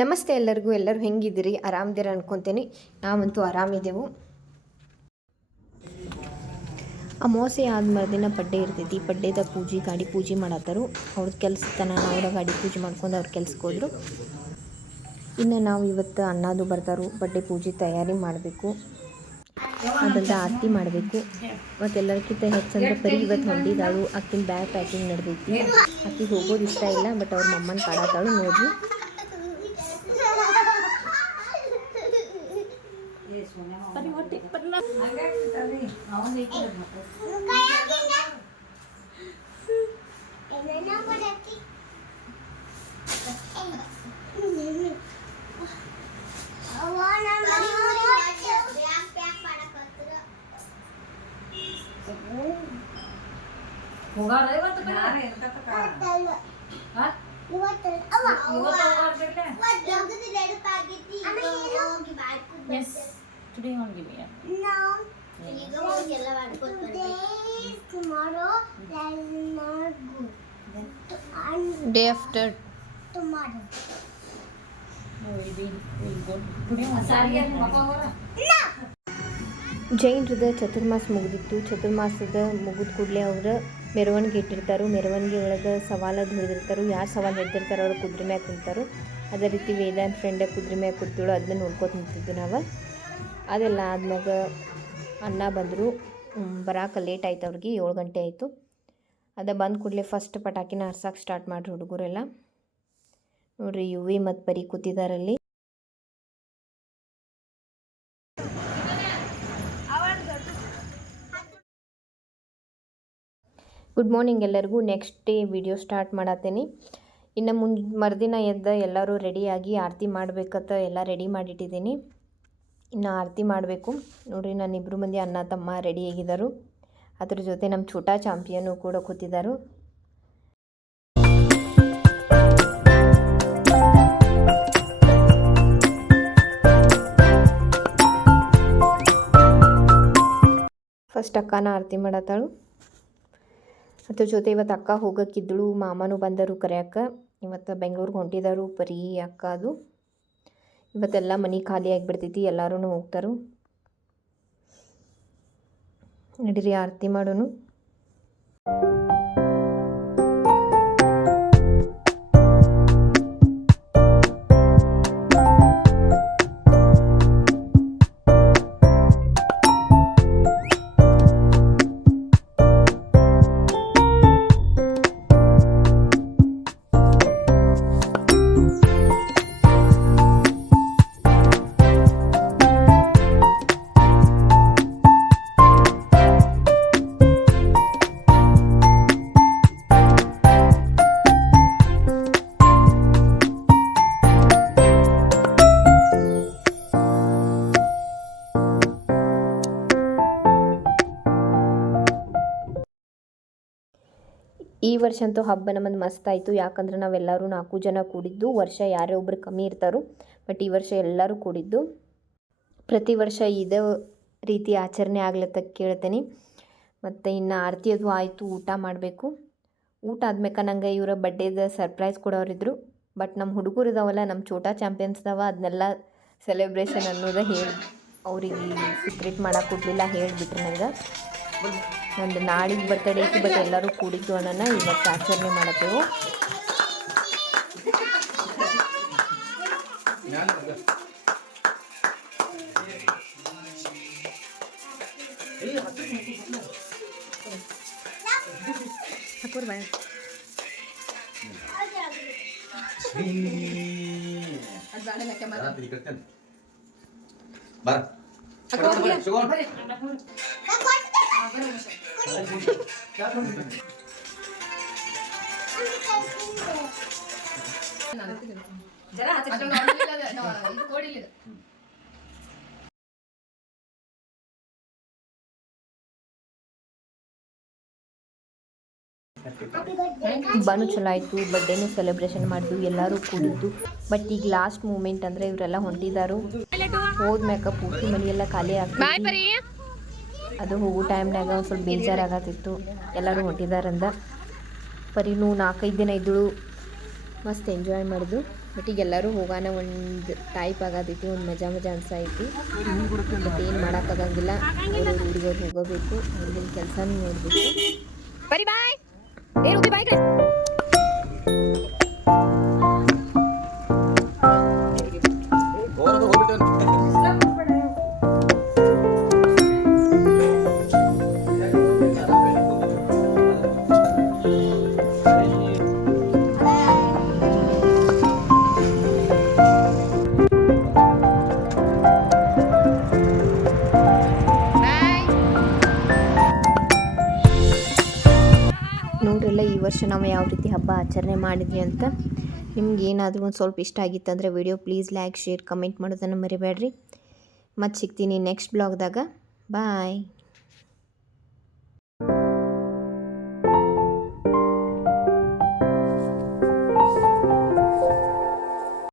ನಮಸ್ತೆ ಎಲ್ಲರಿಗೂ. ಎಲ್ಲರೂ ಹೆಂಗಿದ್ದೀರಿ? ಆರಾಮದಿರ ಅನ್ಕೊತೀನಿ. ನಾವಂತೂ ಆರಾಮಿದ್ದೆವು. ಅಮಾವಾಸ್ಯೆ ಆದ ಮರುದಿನ ಪಡ್ಡೆ ಇರ್ತೈತಿ. ಪಡ್ಡೆದ ಗಾಡಿ ಪೂಜೆ ಮಾಡತ್ತಾರು. ಅವ್ರದ್ದು ಕೆಲಸ ತನ ಅವರ ಗಾಡಿ ಪೂಜೆ ಮಾಡ್ಕೊಂಡು ಅವ್ರ ಕೆಲ್ಸಕ್ಕೆ ಹೋದ್ರು. ಇನ್ನು ನಾವು ಇವತ್ತು ಅನ್ನದು ಬರ್ತಾರು. ಬಡ್ಡೆ ಪೂಜೆ ತಯಾರಿ ಮಾಡಬೇಕು, ಅದರಿಂದ ಆರತಿ ಮಾಡಬೇಕು. ಮತ್ತು ಎಲ್ಲರಿಗಿಂತ ಹೆಚ್ಚಂದ್ರೆ ಪರಿ ಇವತ್ತು ಹೊಂದಿದಾಳು. ಆಕಿನ ಬ್ಯಾಗ್ ಪ್ಯಾಕಿಂಗ್ ನಡೆದೈತಿ. ಆಕಿಗೆ ಹೋಗೋದು ಇಷ್ಟ ಇಲ್ಲ, ಬಟ್ ಅವ್ರ ಮಮ್ಮನ ಕಾಡತ್ತಾಳು. ನೋಡ್ರಿ, Yes. Today won't give me up. No. Tomorrow that is not good. Day after Tomorrow. No, we'll go. Today won't. ಜೈನರದ Chaturmasa ಮುಗಿದಿತ್ತು. ಚತುರ್ಮಾಸದ ಮುಗಿದ ಕೂಡಲೇ ಅವರು ಮೆರವಣಿಗೆ ಇಟ್ಟಿರ್ತಾರೆ. ಮೆರವಣಿಗೆ ಒಳಗೆ ಸವಾಲದು ಹಿಡಿದಿರ್ತಾರೆ. ಯಾರು ಸವಾಲು ಹಿಡ್ದಿರ್ತಾರೆ ಅವ್ರು ಕುದುರೆ ಮ್ಯಾಗ ಕುಂತಾರು. ಅದೇ ರೀತಿ ವೇದಾಂತ್ ಫ್ರೆಂಡ್ ಕುದುರೆ ಮ್ಯಾಗ ಕೂತಿಳು. ಅದನ್ನ ನೋಡ್ಕೊತ ನಿಂತಿದ್ದು ನಾವು. ಅದೆಲ್ಲ ಆದ್ಮ್ಯಾಗ ಅಣ್ಣ ಬಂದರು. ಬರಾಕ ಲೇಟ್ ಆಯ್ತು ಅವ್ರಿಗೆ. 7 ಗಂಟೆ ಆಯಿತು. ಅದ ಬಂದ ಕೂಡಲೇ ಫಸ್ಟ್ ಪಟಾಕಿನ ಹರ್ಸಕ್ಕೆ ಸ್ಟಾರ್ಟ್ ಮಾಡ್ರಿ ಹುಡುಗರೆಲ್ಲ. ನೋಡ್ರಿ, ಯುವಿ ಮತ್ತು ಪರಿ ಕೂತಿದಾರಲ್ಲಿ. ಗುಡ್ ಮಾರ್ನಿಂಗ್ ಎಲ್ಲರಿಗೂ. ನೆಕ್ಸ್ಟ್ ಡೇ ವಿಡಿಯೋ ಸ್ಟಾರ್ಟ್ ಮಾಡತ್ತೇನೆ. ಇನ್ನು ಮರುದಿನ ಎದ್ದ ಎಲ್ಲರೂ ರೆಡಿಯಾಗಿ ಆರತಿ ಮಾಡ್ಬೇಕಂತ ಎಲ್ಲ ರೆಡಿ ಮಾಡಿಟ್ಟಿದ್ದೀನಿ. ಇನ್ನು ಆರತಿ ಮಾಡಬೇಕು. ನೋಡಿರಿ, ನಾನು 2 ಮಂದಿ ಅಣ್ಣ ತಮ್ಮ ರೆಡಿ ಆಗಿದ್ದರು. ಅದ್ರ ಜೊತೆ ನಮ್ಮ ಛೋಟಾ ಚಾಂಪಿಯನು ಕೂಡ ಕೂತಿದ್ದರು. ಫಸ್ಟ್ ಅಕ್ಕನ ಆರತಿ ಮಾಡತ್ತಾಳು. ಅದ್ರ ಜೊತೆ ಇವತ್ತು ಅಕ್ಕ ಹೋಗೋಕ್ಕಿದ್ದಳು. ಮಾಮನೂ ಬಂದರು ಕರೆಯಕ್ಕ. ಇವತ್ತು ಬೆಂಗಳೂರಿಗೆ ಹೊಂಟಿದರು ಪರಿ ಅಕ್ಕ. ಅದು ಇವತ್ತೆಲ್ಲ ಮನೆ ಖಾಲಿ ಆಗಿಬಿಡ್ತೈತಿ. ಎಲ್ಲರೂ ಹೋಗ್ತಾರೆ. ನಡೀರಿ ಆರತಿ ಮಾಡೋನು. ಈ ವರ್ಷ ಅಂತೂ ಹಬ್ಬ ನಮ್ಮದು ಮಸ್ತ್ ಆಯಿತು. ಯಾಕಂದ್ರೆ ನಾವೆಲ್ಲರೂ 4 ಜನ ಕೂಡಿದ್ದು. ವರ್ಷ ಯಾರೇ ಒಬ್ರು ಕಮ್ಮಿ ಇರ್ತಾರೋ, ಬಟ್ ಈ ವರ್ಷ ಎಲ್ಲರೂ ಕೂಡಿದ್ದು. ಪ್ರತಿ ವರ್ಷ ಇದೇ ರೀತಿ ಆಚರಣೆ ಆಗ್ಲತ್ತ ಕೇಳ್ತೇನೆ. ಮತ್ತು ಇನ್ನು ಆರತಿ ಅದು ಆಯಿತು. ಊಟ ಮಾಡಬೇಕು. ಊಟ ಆದ್ಮೇಲೆ ನಂಗೆ ಇವರ ಬಡ್ಡೇದ ಸರ್ಪ್ರೈಸ್ ಕೊಡೋರಿದ್ರು. ಬಟ್ ನಮ್ಮ ಹುಡುಗರು ಇದಾವಲ್ಲ, ನಮ್ಮ ಛೋಟಾ ಚಾಂಪಿಯನ್ಸ್ದವ, ಅದನ್ನೆಲ್ಲ ಸೆಲೆಬ್ರೇಷನ್ ಅನ್ನೋದು ಹೇಳಿ ಅವ್ರಿಗೆ ಸೀಕ್ರೆಟ್ ಮಾಡೋಕೆ ಕೊಡಲಿಲ್ಲ. ಹೇಳಿಬಿಟ್ರು ನಂಗೆ. ನಂದು ನಾಡಿಗೆ ಬರ್ತಡೇ ಐತಿ, ಬಟ್ ಎಲ್ಲರೂ ಕೂಡಿದ್ದು ಅನ್ನೋಣ ಇವತ್ತು ಆಚರಣೆ ಮಾಡತ್ತೇವೆ. ಹಬ್ಬನೂ ಚಲೋ ಆಯಿತು. ಬರ್ಡೇನೂ ಸೆಲೆಬ್ರೇಷನ್ ಮಾಡಿದ್ವಿ, ಎಲ್ಲರೂ ಕೂಡಿದ್ದು. ಬಟ್ ಈಗ ಲಾಸ್ಟ್ ಮೂಮೆಂಟ್ ಅಂದರೆ ಇವರೆಲ್ಲ ಹೊಂಟಿದ್ದಾರು. ಹೋದ್ಮ್ಯಾಕ ಪೂರ್ತಿ ಮನೆಯೆಲ್ಲ ಖಾಲಿ ಆಗ್ತೈತಿ. ಅದು ಹೋಗೋ ಟೈಮ್ನಾಗ ಒಂದು ಸ್ವಲ್ಪ ಬೇಜಾರಾಗತ್ತಿತ್ತು. ಎಲ್ಲರೂ ಹೊಂಟಿದ್ದಾರಂದ. ಪರಿನೂ 4-5 ದಿನ ಇದ್ದಳು. ಮಸ್ತ್ ಎಂಜಾಯ್ ಮಾಡಿದ್ವು. ಬಟ್ ಈಗ ಎಲ್ಲರೂ ಹೋಗೋಣ ಒಂದು ಟೈಪ್ ಆಗತೈತಿ, ಒಂದು ಮಜಾ ಅನ್ಸೈತಿ. ಬಟ್ ಏನು ಮಾಡೋಕ್ಕಾಗಂಗಿಲ್ಲ, ಅವ್ರವ್ರ ಊರಿಗೆ ಹೋಗಬೇಕು, ಅವ್ರಿಗಿನ ಕೆಲಸನೂ ನೋಡಬೇಕು. ಬರಿ ಬಾಯ್ ಬಾಯ್. ನೋಡ್ರಲ್ಲ ಈ ವರ್ಷ ನಾವು ಯಾವ ರೀತಿ ಹಬ್ಬ ಆಚರಣೆ ಮಾಡಿದ್ವಿ ಅಂತ. ನಿಮ್ಗೆ ಏನಾದರೂ ಒಂದು ಸ್ವಲ್ಪ ಇಷ್ಟ ಆಗಿತ್ತಂದರೆ video please like, share, comment ಮಾಡೋದನ್ನು ಮರಿಬೇಡ್ರಿ. ಮತ್ತೆ ಸಿಗ್ತೀನಿ ನೆಕ್ಸ್ಟ್ ಬ್ಲಾಗ್ದಾಗ. ಬಾಯ್.